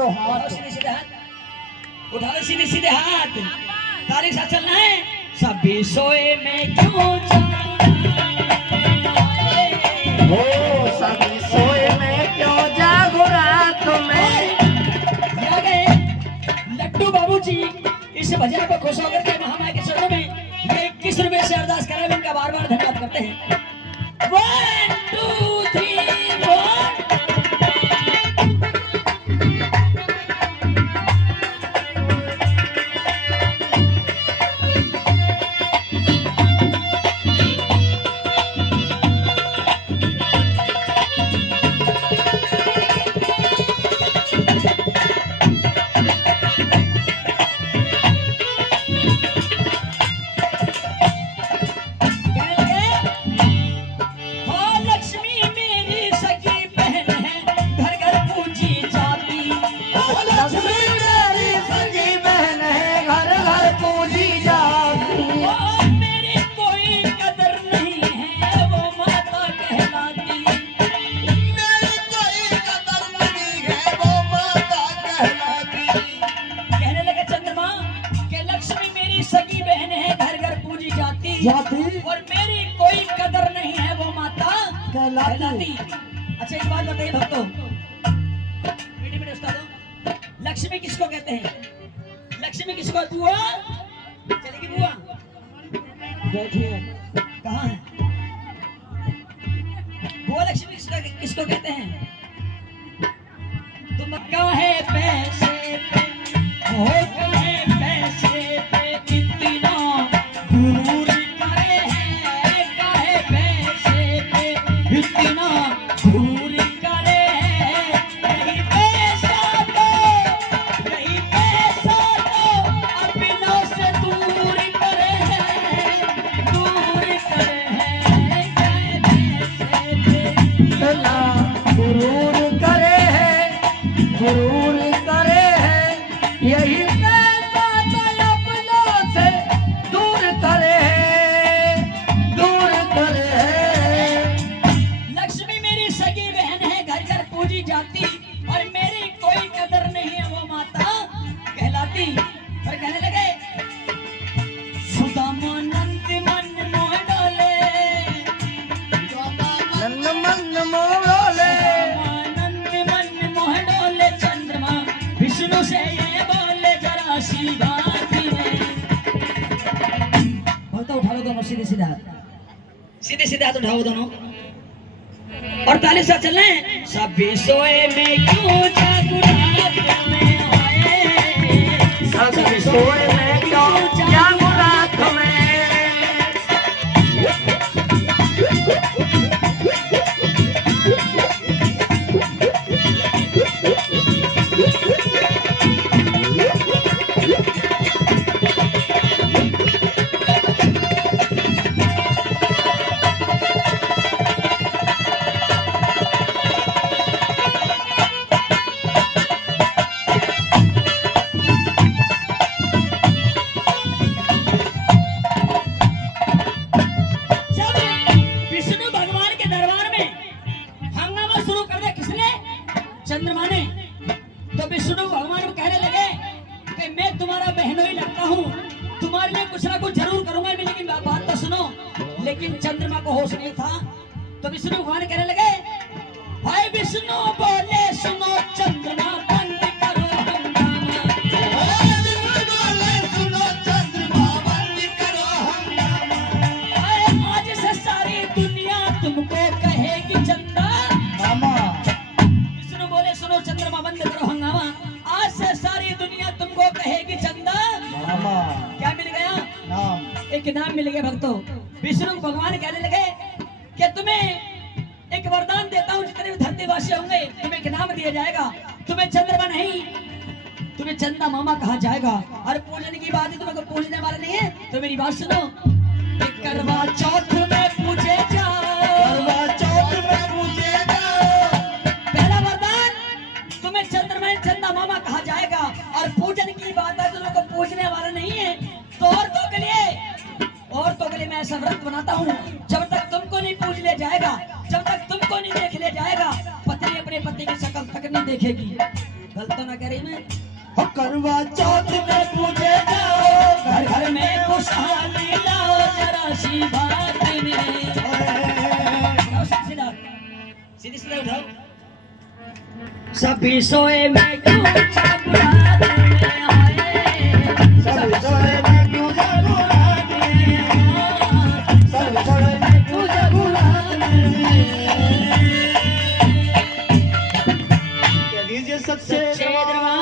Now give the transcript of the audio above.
लो हाथ, सीधे सीधे हाथ उठा लो, सीधे सीधे हाथ। तारीख साथ चलना है। सभी सोए में क्यों हो सभी सोए में क्यों जागो रात में। लड्डू बाबूजी इस भजन को खुश होकर के महामाया के चरणों में ये 21 रुपए से अरदास करा, इनका बार बार धन्यवाद करते हैं। 1 2 3 4। और मेरी कोई कदर नहीं है वो माता कहलाती। अच्छा एक बात बताइए भक्तों, मीठे उस्तादों, लक्ष्मी किसको कहते हैं? लक्ष्मी किसको? बुआ चलेगी, बुआ बैठिए, कहाँ है बुआ? लक्ष्मी किसको कहते हैं? तुम काहे पैसे पे हो, काहे पैसे पे इतना गुरूर करे है, काहे पैसे पे इतना गुरूर करे है। नहीं पैसा तो अपनों से दूर करे है, दूर करे है। काहे पैसे पे इतना गुरूर करे है, गुरूर करे है, यही पैसा तो अपनों से दूर करे है, दूर करे है। लक्ष्मी मेरी सगी बहन है, घर घर पूजी जाती, और मेरी कोई कदर नहीं है वो माता कहलाती। और कहने लगे सुदामा नंद मन मोह डोले, नन्द मन मोले, नंद मन मोह डोले, चंद्रमा विष्णु से ये बोले जरा सी बात है। बहुत उठा लो दोनों, सीधे सीधे हाथ, सीधे सीधे हाथ उठाओ दोनों, और ताली साथ चल रहे हैं। सभी सोए में क्यों जागो रात में आए, सभी सोए में क्यों जागो रात में। जब विष्णु भगवान के दरबार में हंगामा शुरू कर दिया, किसने? चंद्रमा ने। तो विष्णु भगवान को कहने लगे कि मैं तुम्हारा बहनों ही लगता हूँ, तुम्हारे लिए कुछ ना कुछ जरूर करूंगा, लेकिन बात तो सुनो। लेकिन चंद्रमा को होश नहीं था, तो विष्णु भगवान कहने लगे, भाई विष्णु बोले सुनो चंद्रमा बंद करो हंगामा, आज से सारी दुनिया तुमको कहेगी चंदा। विष्णु बोले सुनो चंद्रमा बंद करो हंगामा, आज से सारी दुनिया तुमको कहेगी चंदा। क्या मिल गया? एक इनाम मिल गया भक्तों। विष्णु भगवान कहने लगे कि तुम्हें एक वरदान देता हूँ, जितने भी धरतीवासी होंगे तुम्हें एक इनाम दिया जाएगा। तुम्हें चंद्रमा नहीं, तुम्हें चंदा मामा कहा जाएगा। और पूजन की बात है, तुम्हें कोई पूजने वाला नहीं है, तो मेरी बात सुनो। करवा चौथ में पूजे जाओ, करवा चौथ में पूजे जाओ। पहला वरदान, तुम्हें चंद्रमा चंदा मामा कहा जाएगा। और पूजन की बात है, तुम लोग को पूजने वाला नहीं है, तो औरतों के लिए मैं ऐसा व्रत बनाता हूँ, जब तक तुमको नहीं पूज ले जाएगा, जब तक तुमको नहीं देख ले जाएगा, पत्नी अपने पति की शक्ल तक नहीं देखेगी। गलत ना करी मैं हो करवा चौथ में पूजे जाओ घर घर में खुशहाली लाओ जरा सी बात में उठाओ सीधा सीधी सीधा उठाओ सभी सोए मैं क्यों जागूं रात में आए सब सोए मैं क्यों जागूं रात में सब सोए मैं क्यों जागूं रात में कह दीजिए सबसे दरबार